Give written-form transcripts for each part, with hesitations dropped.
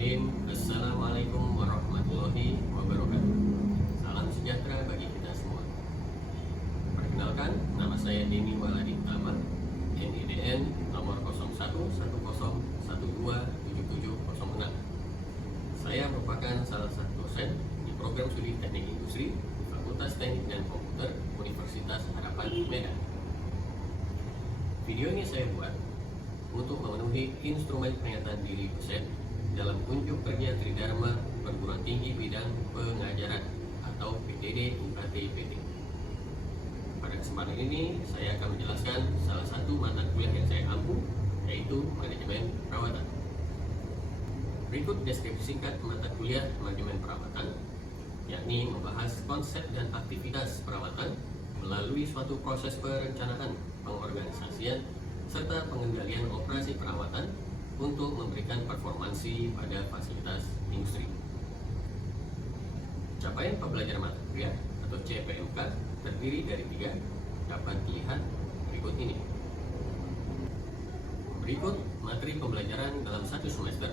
Bismillahirrahmanirrahim. Assalamualaikum warahmatullahi wabarakatuh. Salam sejahtera bagi kita semua. Perkenalkan, nama saya Denny Waladi Utama, NIDN nomor 0110127706. Saya merupakan salah satu dosen di program studi Teknik Industri Fakultas Teknik dan Komputer Universitas Harapan Medan. Video ini saya buat untuk memenuhi instrumen pernyataan diri dosen dalam unjuk kerja Tridharma Perguruan Tinggi Bidang Pengajaran atau PTD UKT PT. Pada kesempatan ini saya akan menjelaskan salah satu mata kuliah yang saya ampu, yaitu Manajemen Perawatan. Berikut deskripsi singkat mata kuliah Manajemen Perawatan, yakni membahas konsep dan aktivitas perawatan melalui suatu proses perencanaan, pengorganisasian, serta pengendalian operasi perawatan untuk memberikan performansi pada fasilitas industri. Capaian pembelajaran mata kuliah atau CPMK terdiri dari 3, dapat dilihat berikut ini. Berikut materi pembelajaran dalam satu semester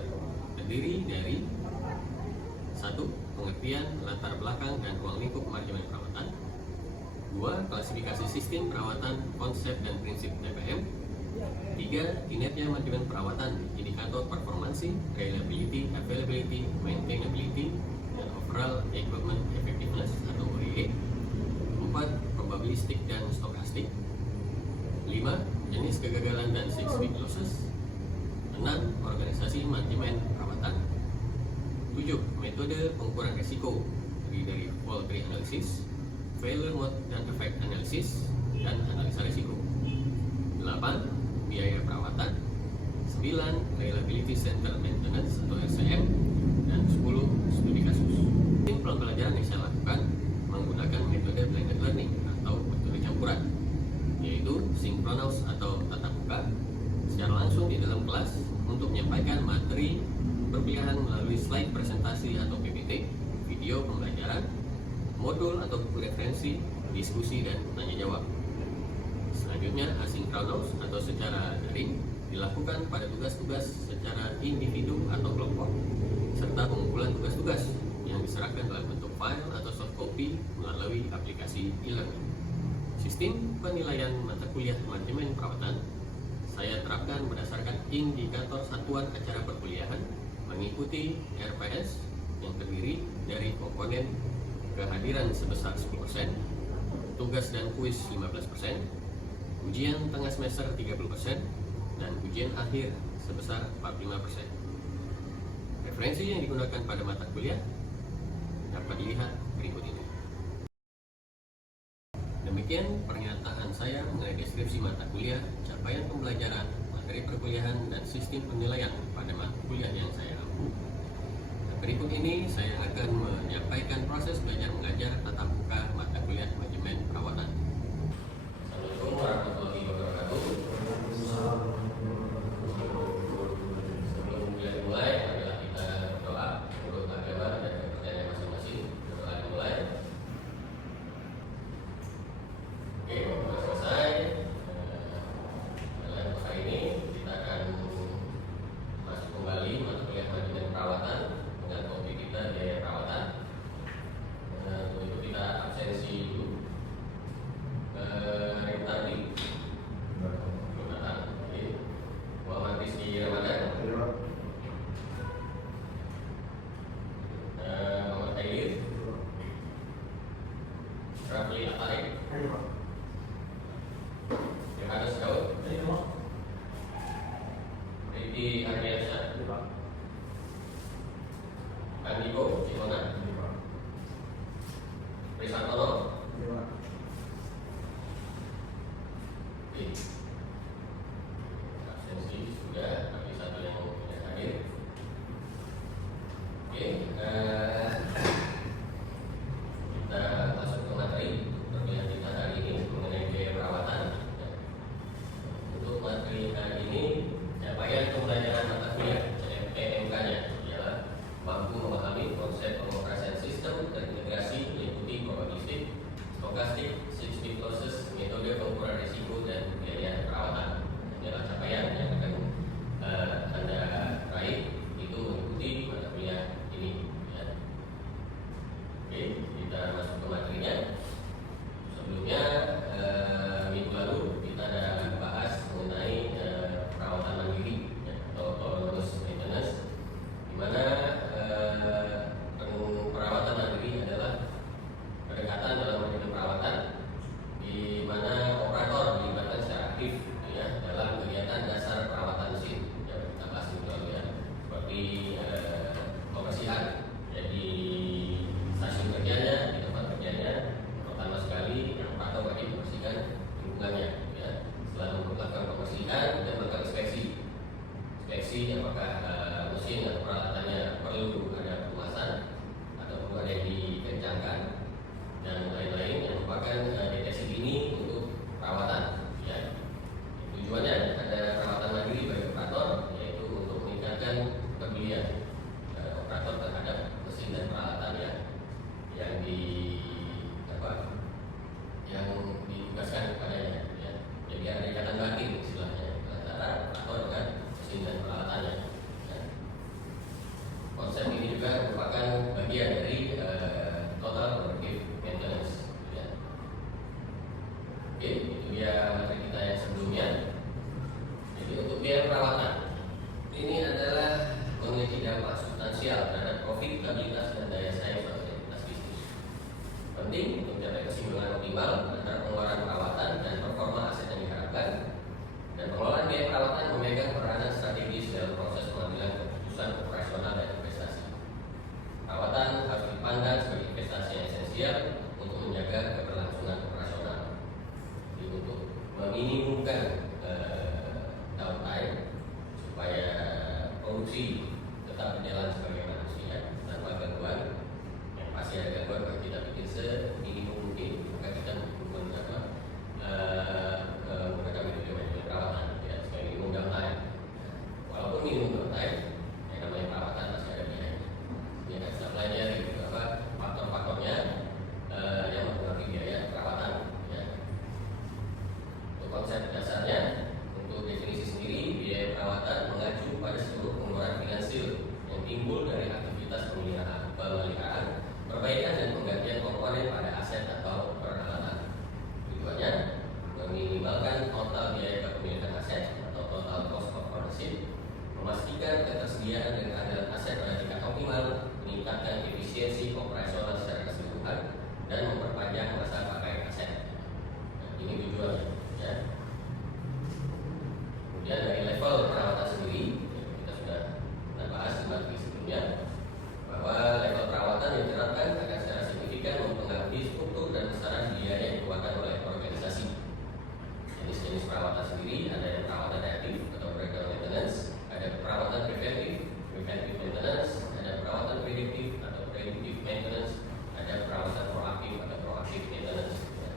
terdiri dari 1. Pengertian latar belakang dan ruang lingkup manajemen perawatan. 2. Klasifikasi sistem perawatan, konsep dan prinsip TPM. 3. Kinerja manajemen perawatan, indikator performansi, reliability, availability, maintainability, dan overall equipment effectiveness atau OEE. 4. Probabilistik dan stokastik. 5. Jenis kegagalan dan seismic losses. 6. Organisasi manajemen perawatan. 7. Metode pengukuran risiko, terdiri dari fault tree analysis, failure mode dan effect analysis, dan analisa risiko. 8. Biaya perawatan. 9. Reliability Center Maintenance atau RCM, dan 10. Studi kasus. Tim pembelajaran yang saya lakukan menggunakan metode blended learning atau metode campuran, yaitu sinkronus atau tatap muka secara langsung di dalam kelas untuk menyampaikan materi perkuliahan melalui slide presentasi atau PPT, video pembelajaran, modul atau buku referensi, diskusi, dan tanya jawab. Selanjutnya, asinkronus atau secara daring dilakukan pada tugas-tugas secara individu atau kelompok, serta pengumpulan tugas-tugas yang diserahkan dalam bentuk file atau soft copy melalui aplikasi e-learning. Sistem penilaian mata kuliah manajemen perawatan saya terapkan berdasarkan indikator satuan acara perkuliahan mengikuti RPS yang terdiri dari komponen kehadiran sebesar 10%, tugas dan kuis 15%, ujian tengah semester 30%, dan ujian akhir sebesar 45%. Referensi yang digunakan pada mata kuliah dapat dilihat berikut ini. Demikian pernyataan saya mengenai deskripsi mata kuliah, capaian pembelajaran, materi perkuliahan, dan sistem penilaian pada mata kuliah yang saya ampu. Berikut ini saya akan menyampaikan proses belajar mengajar tatap muka mata kuliah manajemen perawatan. Assalamualaikum warahmatullahi wabarakatuh. Sebelum mulai, adalah kita berdoa menurut agama dan kepercayaan masing-masing. Berdoa dimulai. Oke, sudah selesai. Dalam hari ini kita akan masuk kembali mata kuliah manajemen perawatan dengan topik kita biaya perawatan. Untuk itu kita absensi dulu. mesin atau peralatannya perlu ada pemasan atau perlu ada yang dikencangkan dan lain-lain yang merupakan deteksi dini untuk perawatan. Ya. Tujuannya ada perawatan mandiri bagi operator, yaitu untuk meningkatkan kepedulian operator terhadap mesin dan peralatan yang ditugaskan kepadanya. Ya. Jadi ada ikatan batin istilahnya antara operator dengan mesin dan peralatannya. Ya. Konsep ini juga merupakan bagian dari total preventive maintenance. Ya. Oke, itu dia materi kita yang sebelumnya. Jadi untuk biaya perawatan ini adalah memiliki dampak substansial terhadap profitabilitas dan daya saing suatu entitas bisnis. Penting untuk mencapai kesimbangan optimal antara pengeluaran perawatan dan performa aset yang diharapkan. Dan pengelolaan biaya perawatan memegang peranan strategis dalam proses pengambilan keputusan operasional dan investasi. Perawatan harus dipandang sebagai investasi yang esensial untuk menjaga keberlangsungan operasional. Jadi untuk meminimumkan downtime supaya produksi tetap berjalan sebagaimana mestinya tanpa gangguan. Yang pasti ada gangguan, kalau kita bikin seminimum mungkin, maka kita menggunakan metode perawatan sebagai minimum downtime. Walaupun minimum downtime, yang namanya perawatan masih ada biaya. Ya kan, kita pelajari beberapa faktor-faktornya yang mempengaruhi biaya perawatan. Ya. Untuk konsep dasarnya, untuk definisi sendiri, biaya perawatan mengacu pada seluruh pengeluaran finansial yang timbul dari aktivitas pemeliharaan, perbaikan dan penggantian komponen pada aset atau peralatan. Tujuannya meminimalkan total biaya kepemilikan aset atau total cost of ownership, memastikan ketersediaan dan keandalan aset pada tingkat optimal, meningkatkan efisiensi operasional secara keseluruhan, dan memperpanjang masa pakai aset. Nah, ini tujuannya. Ya. Kemudian dari level perawatan sendiri, kita sudah bahas di materi sebelumnya, bahwa level perawatan yang diterapkan akan secara signifikan mempengaruhi struktur dan besaran biaya yang dikeluarkan oleh organisasi. Jenis-jenis perawatan sendiri ada yang perawatan reaktif atau breakdown maintenance, ada perawatan preventive maintenance, ada perawatan predictive atau predictive maintenance, ada perawatan proaktif atau proactive maintenance. Ya.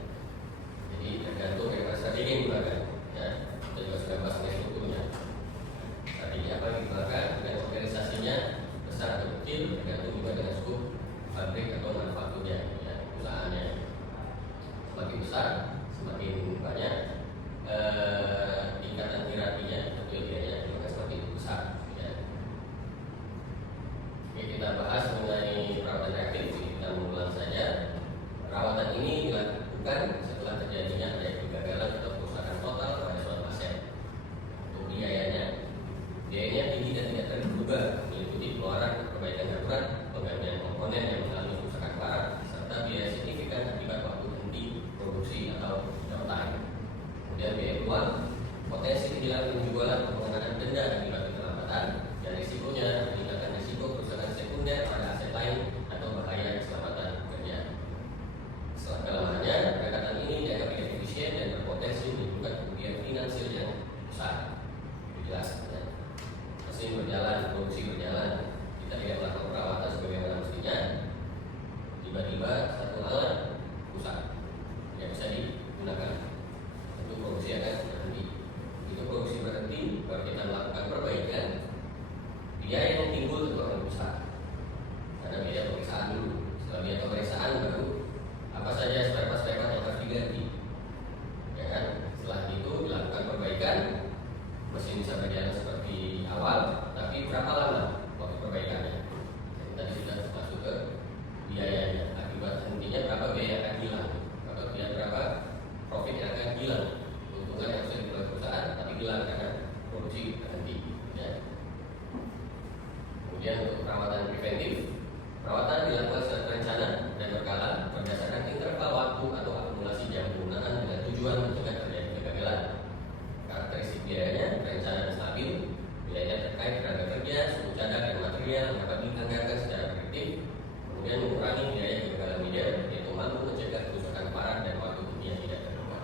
Jadi tergantung dari strategi yang digunakan. Ya. Kita juga sudah bahas mengenai strukturnya. Strategi apa yang digunakan dan organisasinya besar atau kecil tergantung juga dengan skop pabrik atau manufakturnya, ya, usahanya. Semakin besar, semakin banyak tingkatan hierarkinya atau biayanya juga semakin besar. Ya. Oke, kita bahas mengenai perawatan reaktif. Kita mengulang saja. Perawatan ini dilakukan setelah terjadinya ada kegagalan atau kerusakan total pada suatu aset. Untuk biayanya tinggi dan tidak terduga, meliputi pengeluaran perbaikan darurat, penggantian komponen yang mengalami kerusakan parah, serta biaya signifikan akibat waktu henti produksi atau downtime. Kemudian biaya keluar, potensi kehilangan penjualan, pengenaan denda akibat keterlambatan, dan risikonya meningkatkan risiko kerusakan sekunder pada aset lain atau bahaya keselamatan kerja. Kelemahannya, pendekatan ini dianggap tidak efisien dan berpotensi menimbulkan kerugian finansial yang besar. Itu jelas. Ya. Mesin berjalan, produksi berjalan, kita tidak melakukan perawatan sebagaimana mestinya, tiba-tiba satu alat rusak, tidak bisa digunakan, tentu produksi akan berhenti. Itu produksi berhenti, baru kita melakukan perbaikan, biaya yang timbul tentu akan besar, karena biaya pemeriksaan dulu. Setelah biaya pemeriksaan baru apa saja spare part yang harus diganti. Ya kan? Setelah itu dilakukan perbaikan, mesin bisa berjalan seperti awal, tapi berapa lama waktu perbaikannya? Jadi tadi sudah masuk ke biayanya, akibat hentinya berapa biaya akan hilang, berapa profit yang akan hilang, keuntungan yang harusnya diperoleh perusahaan tapi hilang karena produksi berhenti. Ya. Kemudian untuk perawatan preventif, perawatan dilakukan secara terencana dan berkala berdasarkan interval waktu atau akumulasi jam penggunaan dengan tujuan mencegah terjadi kegagalan. Karakteristik biayanya terencana dan stabil, biayanya terkait tenaga kerja, suku cadang dan material yang dapat dianggarkan secara efektif, kemudian mengurangi biaya kegagalan media, yaitu mampu mencegah kerusakan parah dan waktu dunia tidak terduga.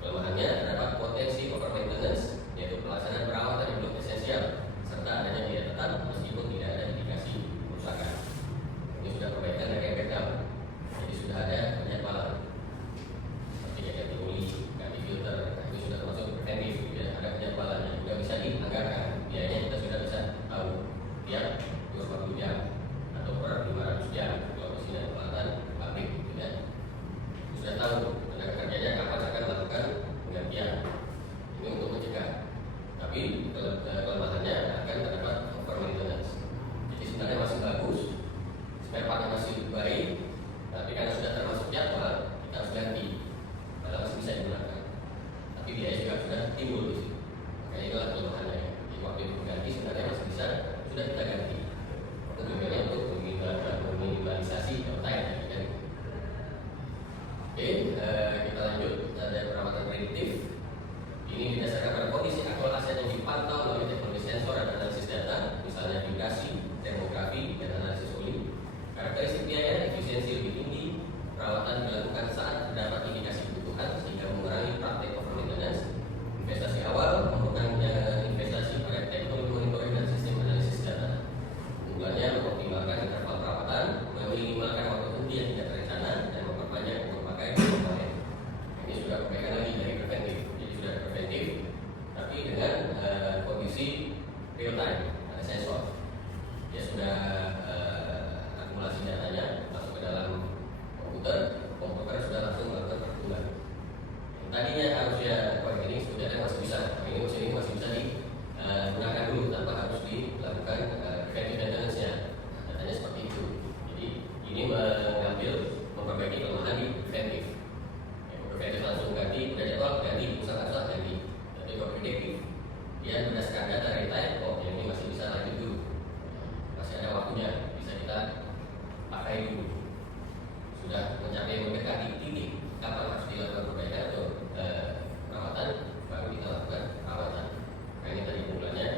Kelemahannya terdapat potensi over maintenance, yaitu pelaksanaan perawatan yang belum esensial, serta adanya biaya sudah kita ganti. Tujuannya untuk meminimalisasi downtime. Oke, kita lanjut. Ada perawatan prediktif. Ini didasarkan pada kondisi aktual aset yang dipantau melalui teknologi sensor dan analisis data, misalnya vibrasi, termografi, dan analisis oli. Karakteristik biaya efisiensi lebih tinggi. Perawatan dilakukan saat terdapat indikasi kebutuhan sehingga mengurangi praktek over maintenance. Investasi awal memerlukan investasi pada teknologi monitoring dan sistem analisis data. Keunggulannya mengoptimalkan interval perawatan, meminimalkan waktu henti yang tidak terencana, dan memperbanyak umur pakai komponen. Ini sudah perbaikan lagi dari preventif. Jadi sudah preventif, tapi dengan kondisi real time, ada sensor. Dia sudah akumulasi datanya masuk ke dalam komputer sudah langsung melakukan perhitungan. Yang tadinya harusnya ini sebetulnya masih bisa, ini masih bisa digunakan dulu tanpa harus dilakukan preventive maintenance-nya. Datanya seperti itu. Jadi ini memperbaiki kelemahan di preventif. Preventif langsung ganti, udah jadwal ganti, usaha ganti. Tapi kalau prediktif, dia berdasarkan data real time, yang ini masih bisa lanjut dulu. Masih ada waktunya, bisa kita pakai dulu. Sudah mencapai mendekati titik kapan harus dilakukan perbaikan atau perawatan, baru kita lakukan perawatan. Nah, ini tadi keunggulannya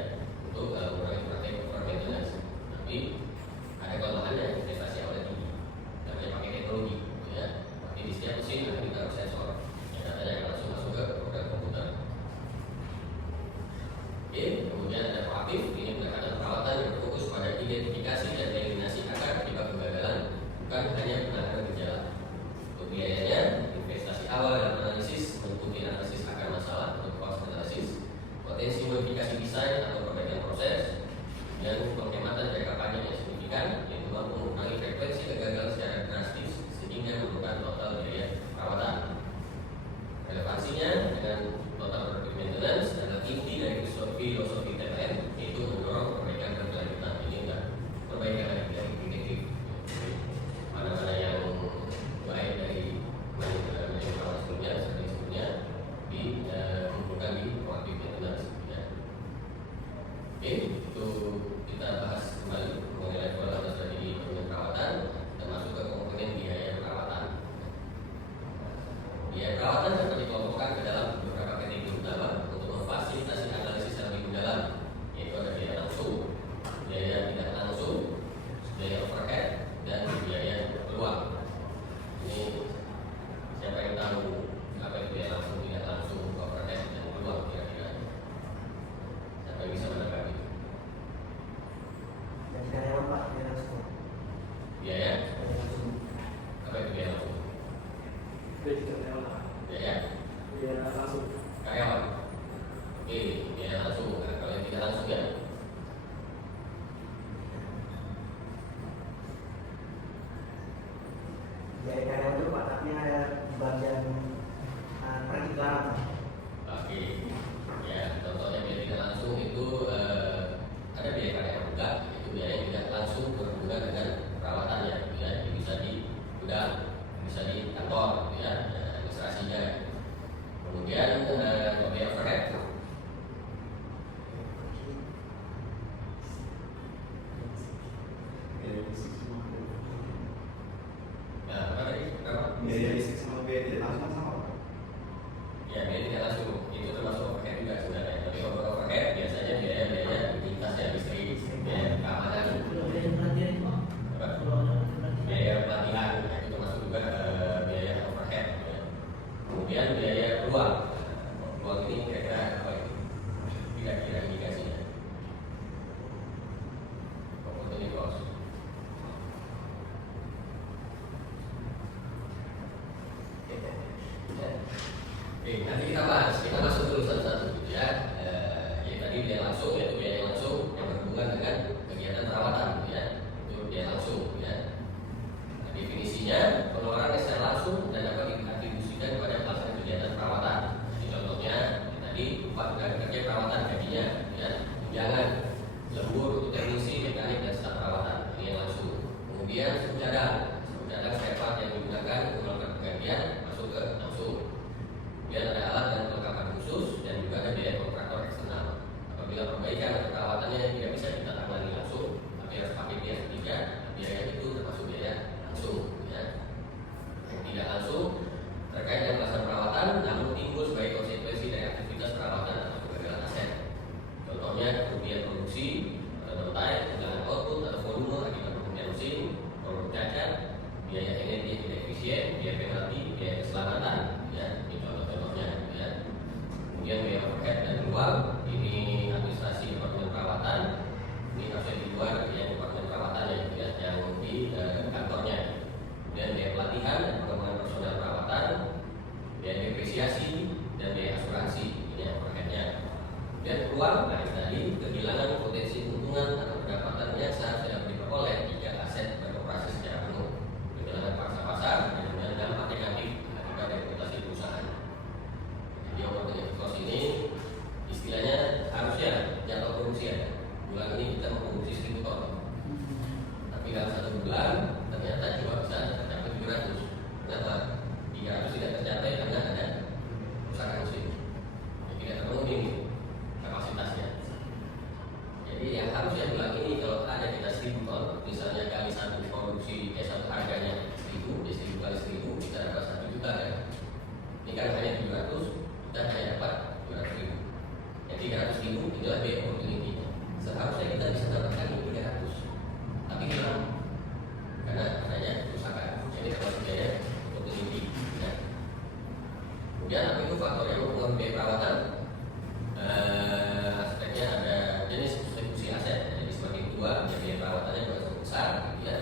untuk mengurangi praktek over maintenance. Tapi ada kelemahannya, investasi awalnya tinggi. Kita bisa pakai teknologi, ya. Tapi di setiap mesin akan ditaruh sensor, yang datanya akan langsung masuk ke program komputer. Oke, kemudian ada proaktif. Ini pendekatan perawatan yang berfokus pada identifikasi dan eliminasi akar akibat kegagalan, bukan hanya penanganan gejala. Untuk biayanya, investasi awal dalam analisis meliputi analisis akar masalah atau cost analysis, potensi modifikasi desain atau perbaikan proses, dan penghematan jangka panjang yang signifikan, yaitu mampu mengurangi frekuensi kegagalan secara drastis sehingga memerlukan total biaya perawatan. Relevansinya dengan total productive maintenance adalah inti dari filosofi TPM, yaitu mendorong perbaikan berkelanjutan. Ini enggak perbaikan lagi dari prediktif. Mana-mana yang baik dari perawatan sebelumnya, dikumpulkan di proaktif maintenance. Ya. Oke, itu kita bahas kembali mengenai level atau strategi perawatan dan masuk ke komponen biaya perawatan. Biaya perawatan dapat dikelompokkan ke dalam beberapa kategori utama untuk memfasilitasi analisis yang lebih mendalam, yaitu ada biaya langsung, biaya tidak langsung, biaya overhead, dan biaya peluang. Ini siapa yang tahu apa itu biaya langsung, tidak langsung, overhead, dan peluang kira-kira? Siapa yang bisa menanggapi? Jadi karyawan Pak, biaya langsung. Biaya? Apa itu biaya langsung? Biaya langsung. Karyawan. Oke, biaya langsung. Nah, kalau yang tidak langsung ya? Biaya karyawan itu Pak, tapi ada di bagian periklanan. Oke, ya contohnya biaya tidak langsung itu ada biaya karyawan enggak, itu biaya yang tidak langsung berhubungan dengan perawatannya, ya. Jadi bisa di gudang, bisa di kantor, ya, administrasinya. Kemudian biaya overhead. Nah, apa tadi? Berapa? luar ya departemen perawatan ya, gitu ya, yang di kantornya. Dan biaya pelatihan dan pengembangan personel perawatan, biaya depresiasi dan biaya asuransi ini yang overheadnya. Dan uang tadi kehilangan potensi keuntungan atau pendapatannya seharusnya dapat diperoleh jika aset beroperasi secara penuh, kehilangan pangsa pasar dan dampak negatif akibat reputasi perusahaan. Jadi opportunity cost ini istilahnya harusnya jatuh produksi ya. Bulan ini kita memproduksi 1000 ton, tapi dalam 1 bulan ternyata cuma bisa tercapai 700. Kenapa? 300 tidak tercapai karena ada kerusakan mesin, tidak terpenuhi kapasitasnya. Jadi yang harusnya bulan ini kalau ada kita 1000 ton, misalnya kali satu produksi satu harganya 1000, 1000 kali 1000 kita dapat 1 juta ya. Ini kan hanya 700, kita hanya dapat 200.000. Yang 300.000 itulah biaya opportunity. Seharusnya kita bisa dapatkan 300, tapi hilang karena adanya kerusakan. Jadi termasuk biaya opportunity. Ya. Kemudian apa itu faktor yang mempengaruhi biaya perawatan? Aspeknya ada jenis distribusi aset. Jadi semakin tua, biaya perawatannya juga semakin besar. Ya.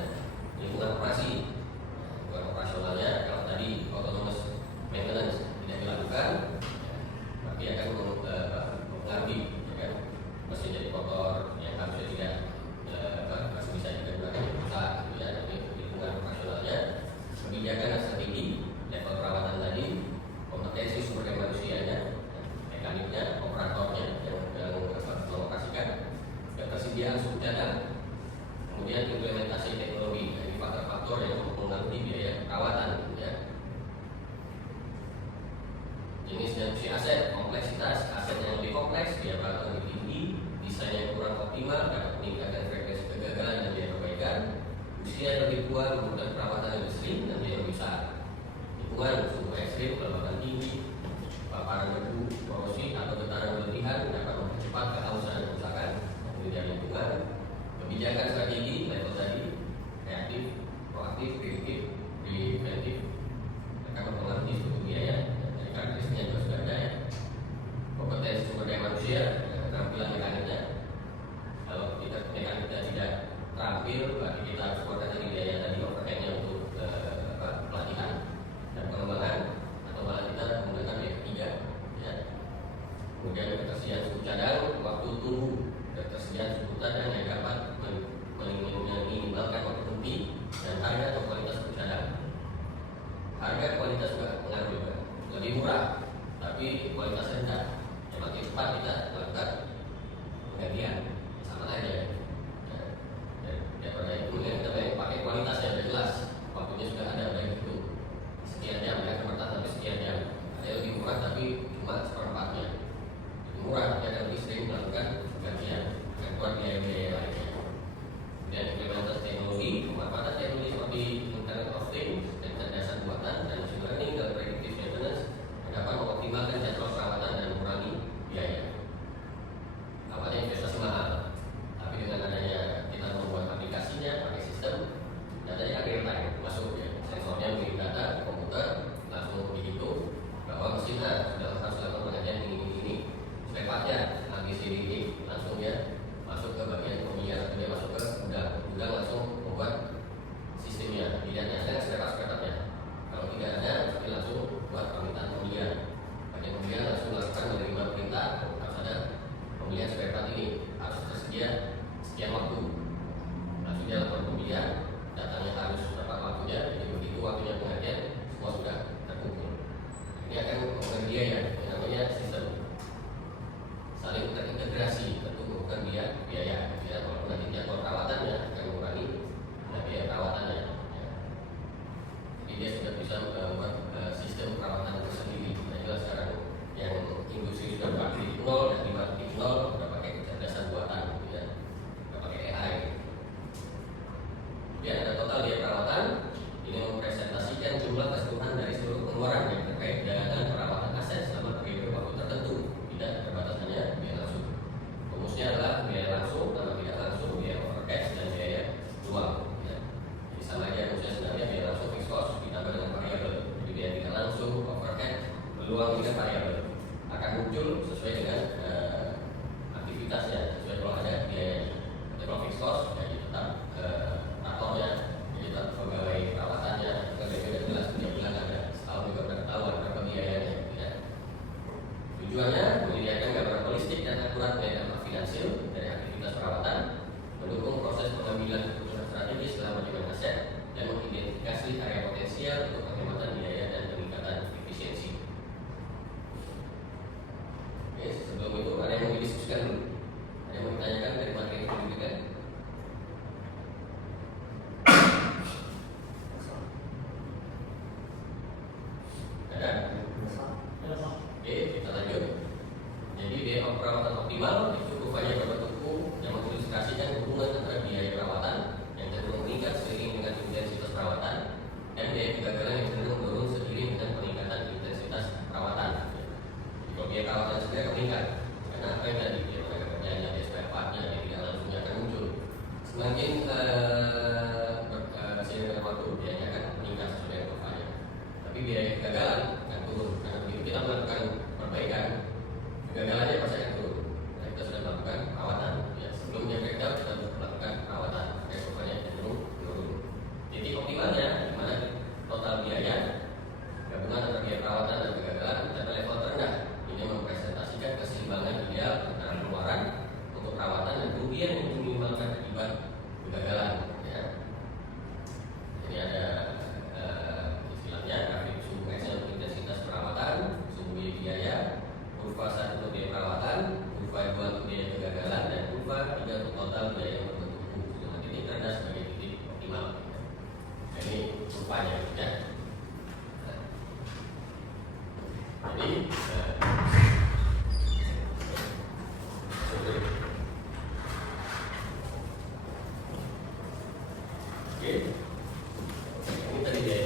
Lingkungan operasi, lingkungan operasionalnya kalau tadi autonomous maintenance tidak dilakukan, berarti akan mempengaruhi, ya kan? Mesin jadi kotor, yang harusnya tidak masih bisa digunakan rusak, ya. Jadi lingkungan operasionalnya, kebijakan dan strategi, level perawatan tadi, kompetensi sumber daya manusianya, mekaniknya, operatornya yang mengoperasikan, ketersediaan suku cadang, kemudian implementasi teknologi. Jadi faktor-faktor yang mempengaruhi biaya perawatan, ya. Jenis dan fungsi aset, kompleksitas aset yang lebih kompleks, biaya perawatan lebih tinggi, desain yang kurang optimal dapat meningkatkan frekuensi kegagalan dan biaya perbaikan, usia yang lebih tua membutuhkan perawatan lebih sering dan biaya lebih besar. Lingkungan suhu ekstrim, kelembapan tinggi, paparan debu, korosi atau getaran berlebihan dapat mempercepat kehausan dan kerusakan dari lingkungan. Kebijakan strategi level tadi, reaktif, proaktif, preventif akan mempengaruhi struktur biaya. Karakteristiknya juga sudah ada ya. Kompetensi sumber daya manusia, keterampilan mekaniknya. Kalau kita mekaniknya tidak terampil, berarti kita harus keluarkan dari biaya tadi overheadnya untuk pelatihan dan pengembangan, atau malah kita menggunakan biaya ketiga. Ya. Kemudian ketersediaan suku cadang, waktu tunggu, ketersediaan suku cadang yang dapat meminimalkan waktu tunggu dan harga atau kualitas suku cadang. Harga kualitas juga pengaruh juga. Lebih murah, tapi kualitas rendah. Yang makin cepat kita melakukan penggantian, sama aja. Daripada itu yang kita pakai kualitas yang sudah jelas, waktunya sudah ada, udah gitu. Sekian jam, ya bertahan sampai sekian jam. Ada yang lebih murah tapi cuma seperempatnya. Lebih murah, tapi ada lebih sering melakukan penggantian dan keluar biaya-biaya lainnya. Dan implementasi teknologi, pemanfaatan teknologi seperti Internet of Things dan kecerdasan buatan dan machine learning dalam semakin seiring dengan waktu biayanya akan meningkat sesuai dengan profilnya. Tapi biaya kegagalan akan turun karena begitu kita melakukan perbaikan, kegagalannya pasti akan turun. Nah, kita sudah melakukan perawatan. Ya, sebelumnya breakdown kita sudah melakukan perawatan, profilnya cenderung turun. Jadi optimalnya di mana total biaya gabungan antara biaya perawatan dan kegagalan pada level terendah. Ini mempresentasikan keseimbangan ideal antara pengeluaran untuk perawatan dan kerugian yang diminimalkan akibat kegagalan. Ya. Ini ada istilahnya grafik suhu X untuk intensitas perawatan, suhu biaya, kurva 1 untuk biaya perawatan, kurva 2 untuk biaya kegagalan, dan kurva 3 untuk total biaya yang berbentuk buku dengan titik terendah sebagai titik optimal. Nah, ini kurvanya ya. Jadi oke, ini tadi dia.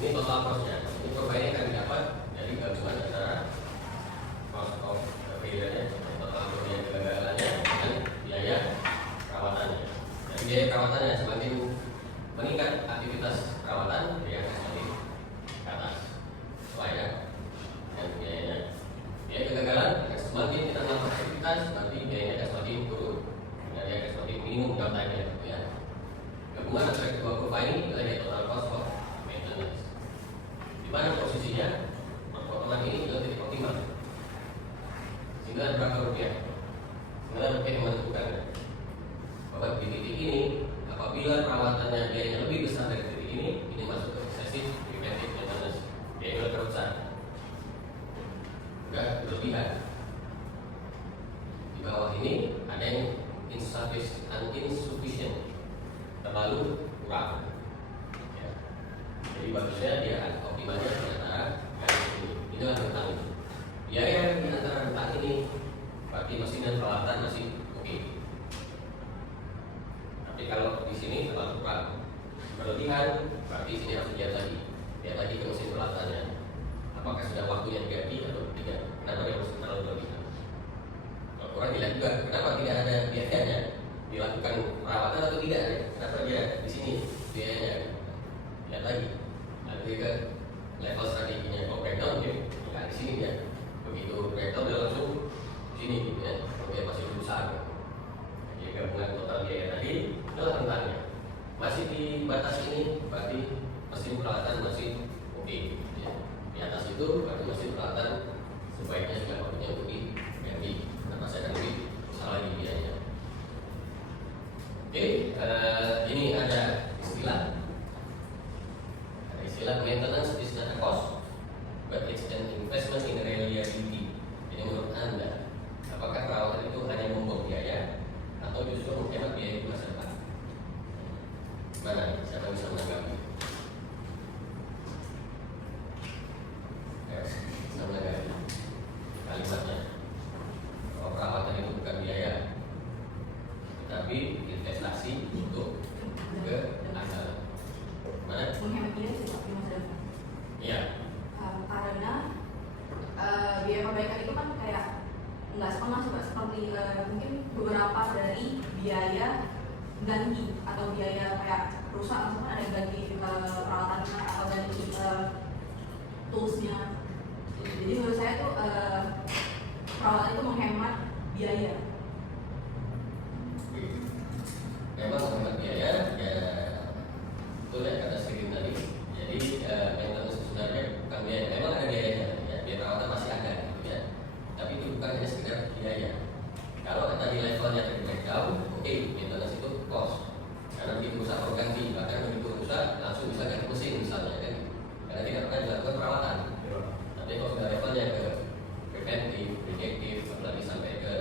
Ini total cost-nya. Ini profilnya akan didapat dari gabungan antara cost of failure-nya, total biaya kegagalannya, dan biaya perawatannya. Jadi biaya perawatannya semakin meningkat aktivitas perawatan, biaya akan semakin ke atas. Sesuai ya. Dan biayanya, biaya kegagalan akan semakin kita melakukan aktivitas, nanti biayanya akan semakin turun. Jadi akan semakin minimum downtime-nya, ya. Gabungan antara kedua kurva ini adalah total cost of maintenance. Di mana posisinya perpotongan ini adalah titik optimal. 9 berapa rupiah? 9 rupiah yang menentukan bahwa di titik ini apabila perawatannya biayanya lebih besar dari titik ini masuk ke excessive preventive maintenance, biaya berterusan. Sudah berlebihan. Di bawah ini ada yang insufficient, terlalu kurang. Ya. Jadi bagusnya dia optimalnya di antara garis ini. Inilah rentang. Biaya di antara rentang ini berarti mesin dan peralatan masih oke. Tapi kalau di sini terlalu kurang, berlebihan, berarti sini harus lihat lagi ke mesin peralatannya. Apakah sudah waktunya diganti atau tidak? Kenapa dia harus terlalu berlebihan? Kalau kurang dilihat juga, kenapa tidak ada biayanya? Dilakukan perawatan atau tidak? Kenapa dia di sini biayanya? Lihat lagi. Nanti ke level strateginya. Kalau breakdown dia nggak di sini ya. Begitu breakdown dia langsung di sini, gitu ya. Kalau dia masih besar. Jadi gabungan total biaya tadi adalah rentangnya. Masih di batas ini, berarti mesin peralatan masih oke. Ya. Di atas itu berarti mesin peralatan sebaiknya juga waktunya untuk diganti. Karena saya akan lebih besar lagi biayanya. Oke, ini ada istilah maintenance is not a cost, but it's an investment in reliability. Jadi menurut Anda, apakah perawatan itu hanya membuang biaya atau justru menghemat biaya di masa depan? Mana? Siapa bisa menanggapi? Bisa menanggapi kalimatnya. Bahwa perawatan itu bukan biaya, tetapi investasi untuk ke asal. Mana? Menghemat biaya sih Pak di masa depan. Iya. Karena biaya perbaikan itu kan kayak nggak setengah sih Pak, seperti mungkin beberapa dari biaya ganti atau biaya kayak rusak, misalkan ada ganti peralatannya atau ganti toolsnya. Jadi menurut saya tuh perawatan itu menghemat biaya. Memang menghemat biaya, ya betul ya kata Sri tadi. Jadi maintenance sebenarnya bukan biaya. Memang ada biayanya, ya. Biaya perawatan masih ada, gitu ya. Tapi itu bukan hanya sekedar biaya. Kalau tadi levelnya dari breakdown, oke, maintenance itu cost. Karena begitu rusak perlu ganti, bahkan begitu rusak langsung bisa ganti mesin misalnya kan. Karena tidak pernah dilakukan perawatan. Tapi kalau sudah levelnya ke preventive, predictive, apalagi sampai ke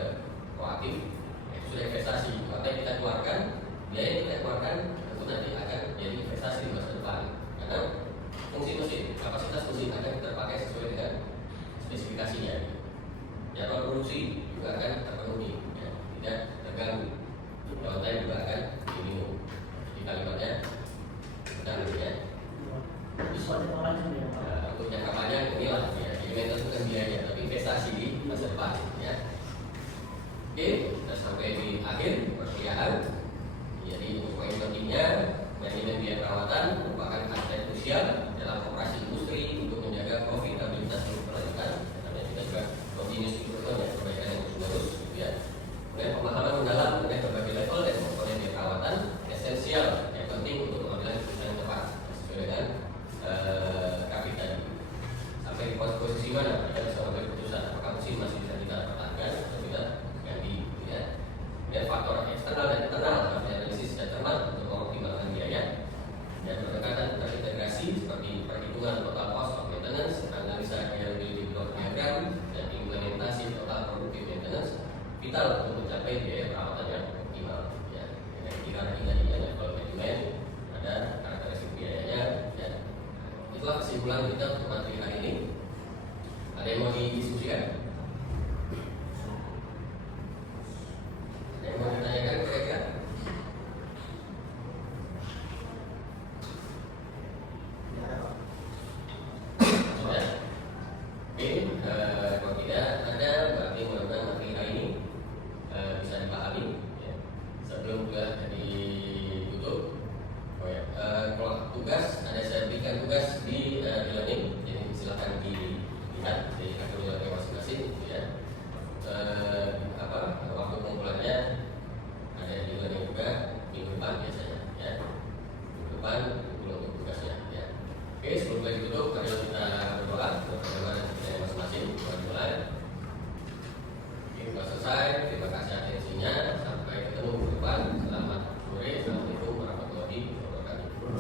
vital untuk mencapai biaya perawatan yang optimal. Ya, di ranking tadi ya, level manajemen ada karakteristik biayanya. Ya, itulah kesimpulan kita